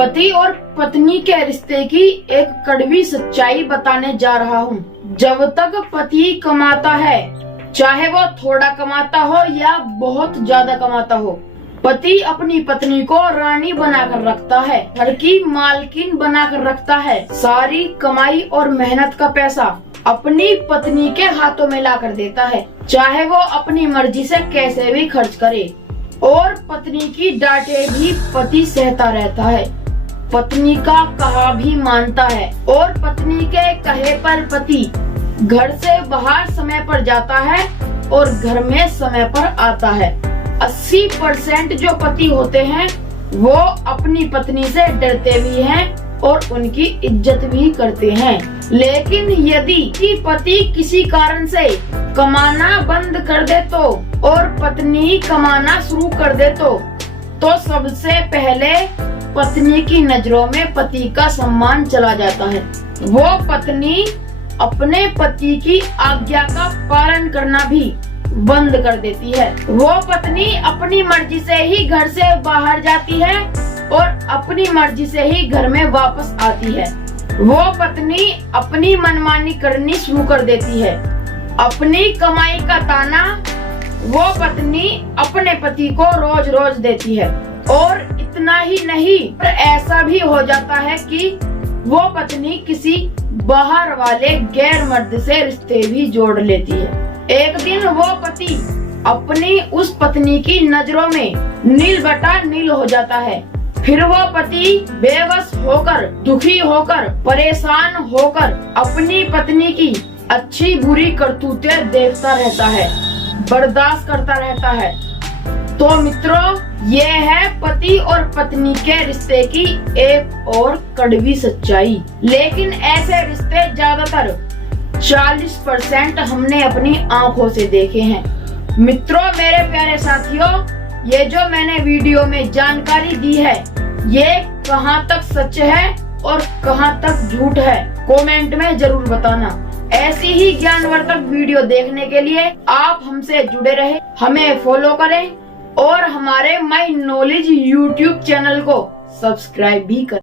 पति और पत्नी के रिश्ते की एक कड़वी सच्चाई बताने जा रहा हूँ। जब तक पति कमाता है, चाहे वो थोड़ा कमाता हो या बहुत ज्यादा कमाता हो, पति अपनी पत्नी को रानी बनाकर रखता है, घर की मालकिन बनाकर रखता है। सारी कमाई और मेहनत का पैसा अपनी पत्नी के हाथों में ला कर देता है, चाहे वो अपनी मर्जी से कैसे भी खर्च करे। और पत्नी की डांटे भी पति सहता रहता है, पत्नी का कहा भी मानता है। और पत्नी के कहे पर पति घर से बाहर समय पर जाता है और घर में समय पर आता है। 80% जो पति होते हैं वो अपनी पत्नी से डरते भी हैं और उनकी इज्जत भी करते हैं। लेकिन यदि पति किसी कारण से कमाना बंद कर दे तो और पत्नी कमाना शुरू कर दे तो सबसे पहले पत्नी की नजरों में पति का सम्मान चला जाता है। वो पत्नी अपने पति की आज्ञा का पालन करना भी बंद कर देती है। वो पत्नी अपनी मर्जी से ही घर से बाहर जाती है और अपनी मर्जी से ही घर में वापस आती है। वो पत्नी अपनी मनमानी करनी शुरू कर देती है, अपनी कमाई का ताना वो पत्नी अपने पति को रोज रोज देती है। और इतना ही नहीं, ऐसा भी हो जाता है कि वो पत्नी किसी बाहर वाले गैर मर्द से रिश्ते भी जोड़ लेती है। एक दिन वो पति अपनी उस पत्नी की नजरों में नील बटा नील हो जाता है। फिर वो पति बेबस होकर, दुखी होकर, परेशान होकर अपनी पत्नी की अच्छी बुरी करतूतें देखता रहता है, बर्दाश्त करता रहता है। तो मित्रों, ये है पति और पत्नी के रिश्ते की एक और कड़वी सच्चाई। लेकिन ऐसे रिश्ते ज्यादातर 40% हमने अपनी आंखों से देखे हैं। मित्रों, मेरे प्यारे साथियों, ये जो मैंने वीडियो में जानकारी दी है, ये कहाँ तक सच है और कहाँ तक झूठ है, कमेंट में जरूर बताना। ऐसी ही ज्ञानवर्धक वीडियो देखने के लिए आप हमसे जुड़े रहे, हमें फॉलो करें और हमारे माई नॉलेज यूट्यूब चैनल को सब्सक्राइब भी करें।